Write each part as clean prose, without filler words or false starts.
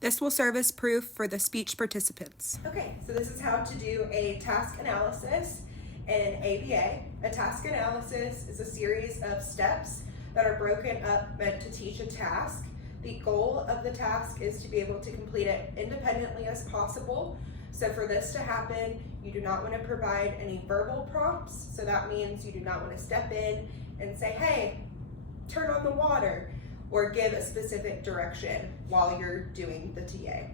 This will serve as proof for the speech participants. Okay, so this is how to do a task analysis in ABA. A task analysis is a series of steps that are broken up meant to teach a task. The goal of the task is to be able to complete it independently as possible. So for this to happen, you do not want to provide any verbal prompts. So that means you do not want to step in and say, hey, turn on the water, or give a specific direction while you're doing the TA.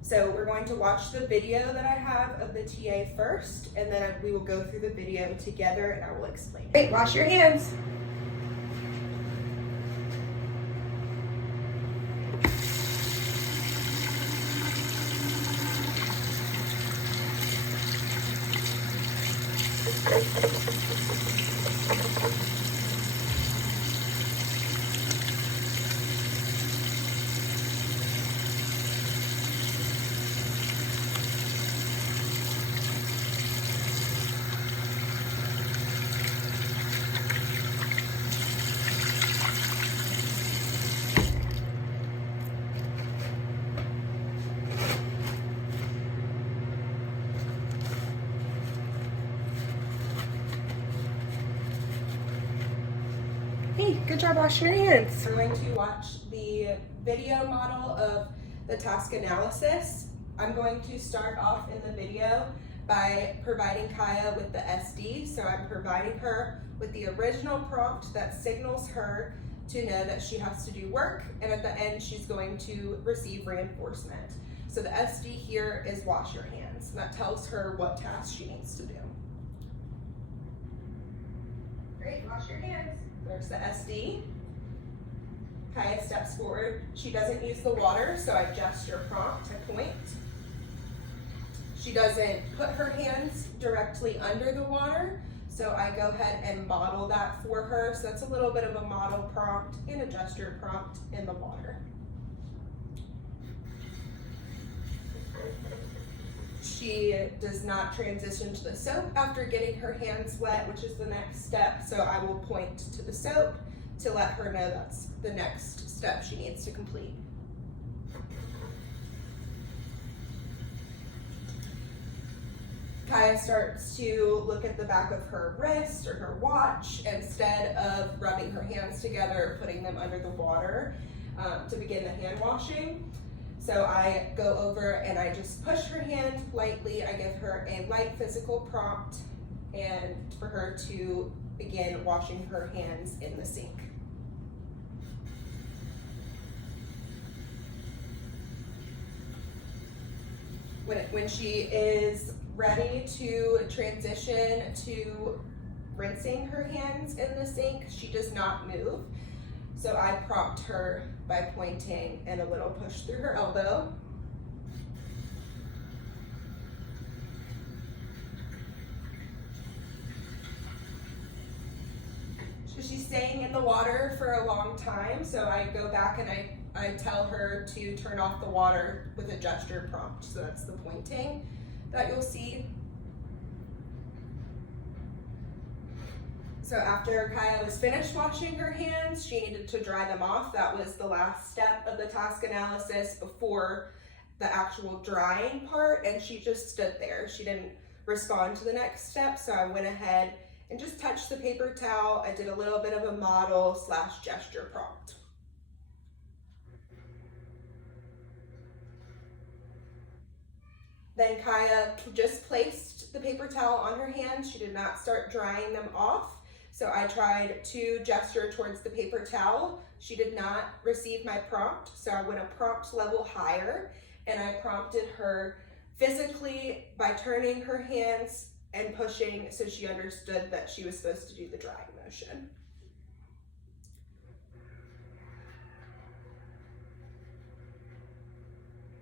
So we're going to watch the video that I have of the TA first, and then we will go through the video together and I will explain it. Great, wash your hands. Hey, good job washing your hands. We're going to watch the video model of the task analysis. I'm going to start off in the video by providing Kaya with the SD. So I'm providing her with the original prompt that signals her to know that she has to do work, and at the end she's going to receive reinforcement. So the SD here is wash your hands, and that tells her what task she needs to do. Great, wash your hands. There's the SD. Kaya steps forward. She doesn't use the water, so I gesture prompt, I point. She doesn't put her hands directly under the water, so I go ahead and model that for her. So that's a little bit of a model prompt and a gesture prompt in the water. She does not transition to the soap after getting her hands wet, which is the next step. So I will point to the soap to let her know that's the next step she needs to complete. Kaya starts to look at the back of her wrist or her watch instead of rubbing her hands together, putting them under the water to begin the hand washing. So I go over and I just push her hand lightly. I give her a light physical prompt and for her to begin washing her hands in the sink. When she is ready to transition to rinsing her hands in the sink, she does not move. So I prompt her by pointing and a little push through her elbow. So she's staying in the water for a long time, so I go back and I tell her to turn off the water with a gesture prompt. So that's the pointing that you'll see. So after Kaya was finished washing her hands, she needed to dry them off. That was the last step of the task analysis before the actual drying part, and she just stood there. She didn't respond to the next step, so I went ahead and just touched the paper towel. I did a little bit of a model / gesture prompt. Then Kaya just placed the paper towel on her hands. She did not start drying them off. So I tried to gesture towards the paper towel. She did not receive my prompt, so I went a prompt level higher, and I prompted her physically by turning her hands and pushing so she understood that she was supposed to do the drying motion.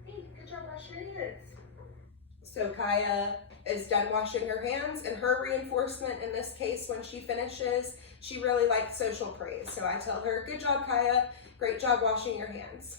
Hey, good job washing your hands. So Kaya is done washing her hands, and her reinforcement in this case when she finishes, she really likes social praise. So I tell her, good job Kaya, great job washing your hands.